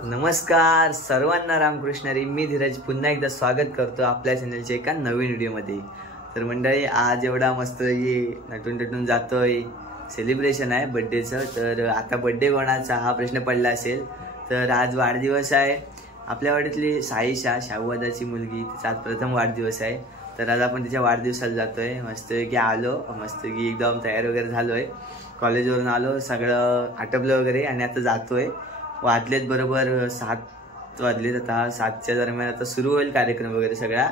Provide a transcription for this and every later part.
नमस्कार सर्वांना, रामकृष्ण हरी. मी धीरज पुन्हा एकदा स्वागत करतो आपल्या चॅनलच्या एका नवीन व्हिडिओमध्ये. तर मंडळी, आज एवढा मस्त नटून जातोय. सेलिब्रेशन आहे बर्थडेचं. तर आता बर्थडे कोणाचा हा प्रश्न पडला असेल. तर आज वाढदिवस आहे आपल्या वाड्यातली साईशा, शाहूदाची मुलगी. तिचा आज प्रथम वाढदिवस आहे. तर आज आपण तिच्या वाढदिवसाला जातोय. मस्तपैकी आलो, मस्तपैकी एकदम तयार वगैरे झालोय. कॉलेजवरून आलो, सगळं आटपलं वगैरे आणि आता जातोय. वाजलेत बरोबर 7 वाजलेत. आता 7च्या दरम्यान आता सुरू होईल कार्यक्रम वगैरे सगळा.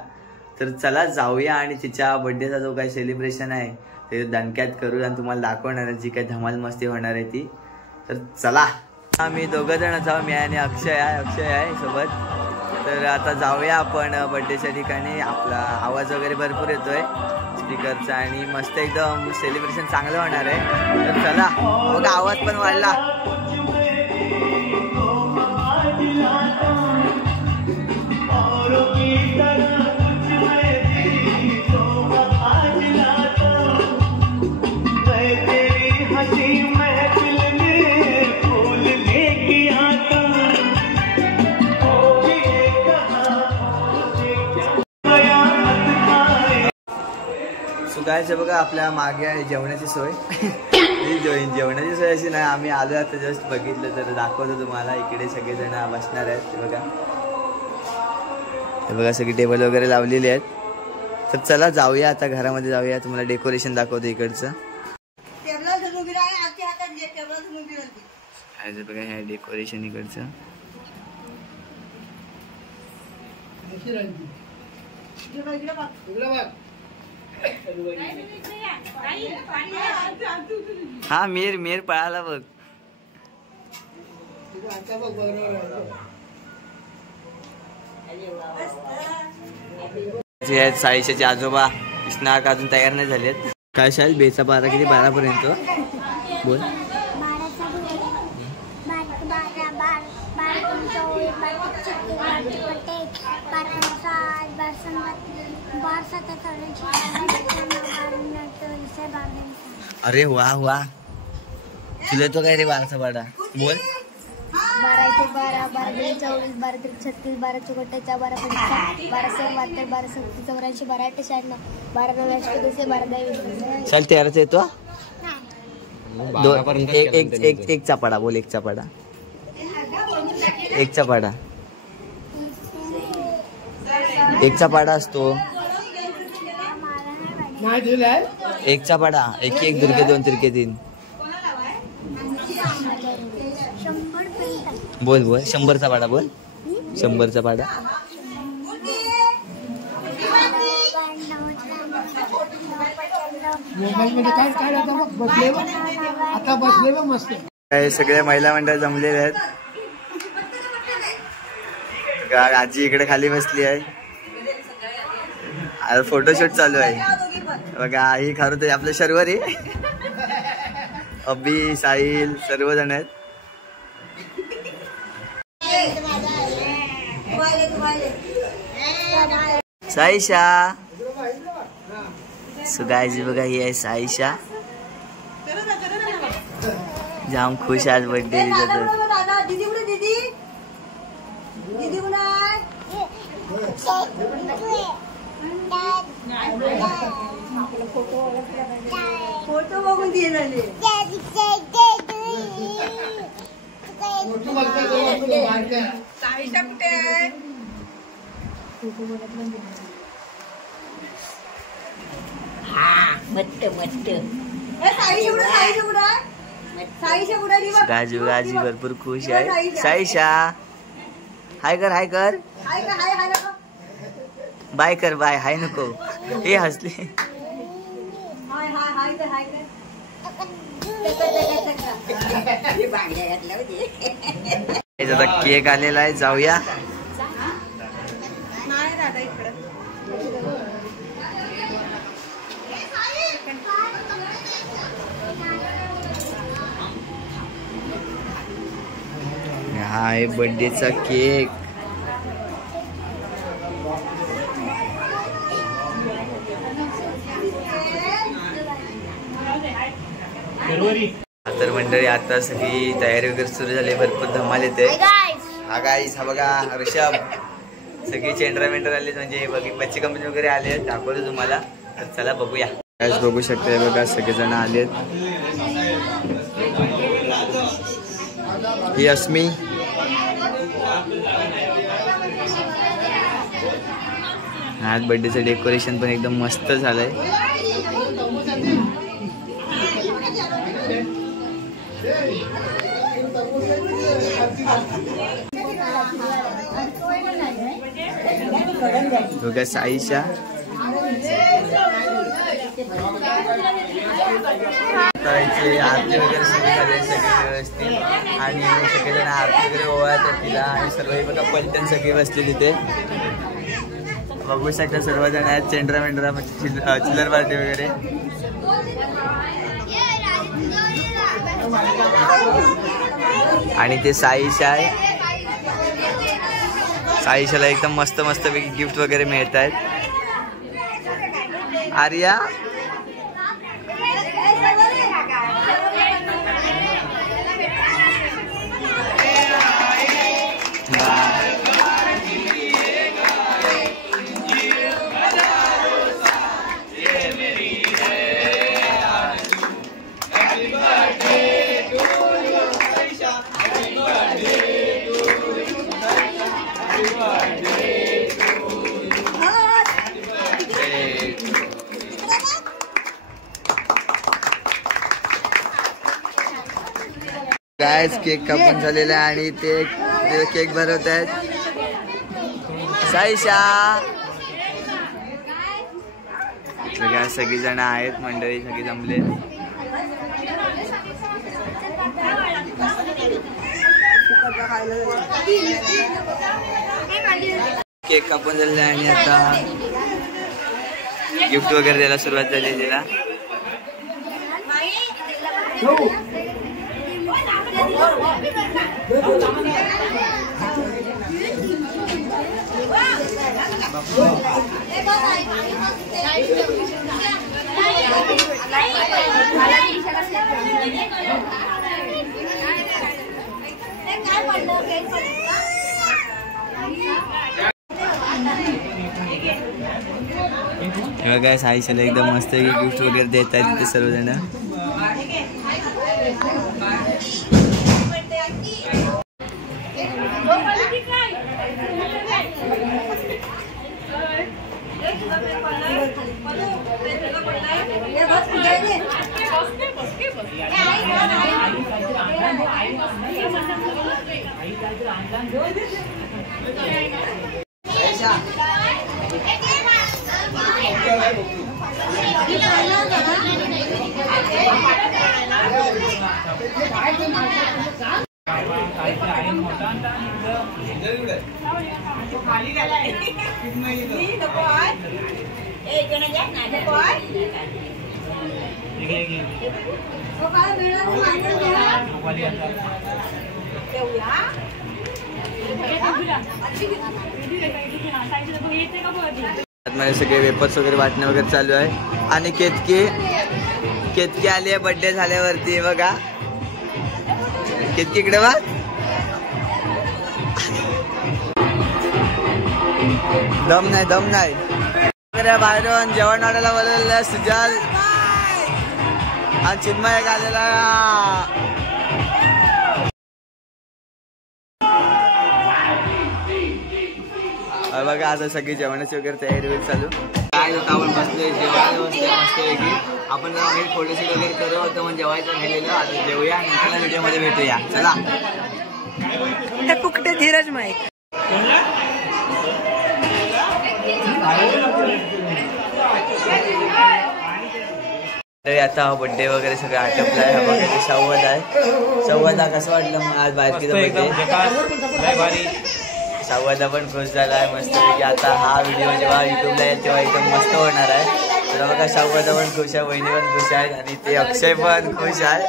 तर चला जाऊया आणि तिच्या बर्थडेचा जो काही सेलिब्रेशन आहे ते दणक्यात करू आणि तुम्हाला दाखवणार जी काही धमाल मस्ती होणार आहे ती. तर चला, आम्ही दोघं जणच आहोत, मी आणि अक्षय आहे सोबत. तर आता जाऊया आपण बर्थडेच्या ठिकाणी. आपला आवाज वगैरे भरपूर येतोय स्पीकरचा आणि मस्त एकदम सेलिब्रेशन चांगलं होणार आहे. तर चला, बघा आवाज पण वाढला. सुकायचं बघा, आपल्या मागे आहे जेवणाची सोय. जेवणाची सोय अशी नाही, आम्ही आलो आता जस्ट बघितलं तर दाखवतो तुम्हाला. इकडे सगळेजण बसणार आहेत बघा. हे बघा सगळी टेबल वगैरे लावलेली आहेत. तर चला जाऊया आता घरामध्ये जाऊया, तुम्हाला डेकोरेशन दाखवतो इकडचं. बघा हे डेकोरेशन इकडचं. हा मीर पळाला बघ. साईशाचे आजोबा स्नाक अजून तयार नाही झालेत. काय शाल बेचा 12 किती 12 पर्यंत बोल. अरे वाह वाह, तुला तो काय रे 12चा पाडा बोल. 12 × 12 12 × 24 12 × 36 12 × 44 12 × 50 12 × 72 12 × 87 84 12 × 96 12 × 99 12 × 20. चल 13चा येतो. एकचा पाडा बोल. एकचा पाडा एकचा पाडा असतो. एकचा पाडा 1 1 दुर्गे 2 तिरके 3 बोल. 100चा पाडा बोल. 100चा पाडा. सगळ्या महिला मंडळ जमलेले आहेत. आजी इकडे खाली बसली आहे. फोटोशूट चालू आहे बघा. ही खरं तर आपल्या शर्वरी, अब्बी, साहिल सर्वजण आहेत. साईशा सुगायची बघा, ही आहे साईशा. जाम खुश आज बर्थडे फोटो बघून गाजी भरपूर खुश आहे. साईशा हाय कर. बाय कर. बाय हाय नको, हे हसले. केक आलेला आहे, जाऊया. हा आहे बर्थडेचा केक. तर मंडळी आता सगळी तयारी वगैरे सुरू झाली, भरपूर धमाल येते. हा गाईस हा बघा ऋषभ, सगळी चेंडरा मेंढर आले म्हणजे बच्ची कंपनी वगैरे आले, दाखवतो तुम्हाला. तर चला बघूया. गाईस बघू शकता बघा सगळेजण आलेत. ही अस्मी, आज बर्थडेचं डेकोरेशन पण एकदम मस्त झालंय. बघा साईशा, आरती वगैरे सगळे झाले, सगळे व्यवस्थित. आणि सगळेजण आरती वगैरे ओवाळतात तिला. आणि सर्व बघा पलटण सगळी बसली तिथे. बघू शकता सर्वजण आहेत. चेंडरा मेंढरा चिल्लर पार्टी वगैरे. आणि ते साईशा आहे. साईशाला एकदम मस्त मस्त पैकी गिफ्ट वगैरे मिळत आहेत. आर्या गाइस केक कापून झालेला आहे आणि ते केक भरवत आहेत. साईशा सगळ्या सगळी जण आहेत, मंडळी सगळी जमले. केक कापून झालेला आहे आणि आता गिफ्ट वगैरे द्यायला सुरुवात झाली तिला. बघा साईशाला एकदम मस्त गिफ्ट वगैरे देत आहेत तिथे सर्वजण. सगळे वेपर्स वगैरे वाटणे वगैरे चालू आहे. आणि केतकी आली आहे बर्थडे झाल्यावरती. बघा केतकी इकडे बघ. दम नाही बाहेरून जेवण वाढायला बोलवलेलं सुजाल आणि चिन्मय एक आलेला. बघा आता सगळी जेवणाची वगैरे तयारी होईल चालू. काय होतं आपण बसलोय जेवायला मस्तपैकी. आपण फोटोशूट वगैरे करू होतं मग जेवायचं राहिलेलं. आता जेवूया आणि व्हिडिओ मध्ये भेटूया. चला कुठे धीरज माईक. आता बर्थडे वगैरे सगळं आटपलं आहे. बघा संवाद आहे. संवादा कसं वाटलं मग आज बाहेर बर्थडे. संवादा पण खुश झाला आहे मस्तपैकी. आता हा व्हिडिओ जेव्हा युट्यूबला येईल तेव्हा एकदम मस्त होणार आहे. तर बघा संवादा पण खुश आहे, वहिनी पण खुश आहे आणि ते अक्षय पण खुश आहे.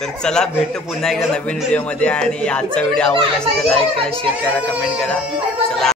तर चला भेटू पुन्हा एकदा नवीन व्हिडिओ मध्ये. आणि आजचा व्हिडिओ आवडला असेल तर लाईक करा, शेअर करा, कमेंट करा. चला.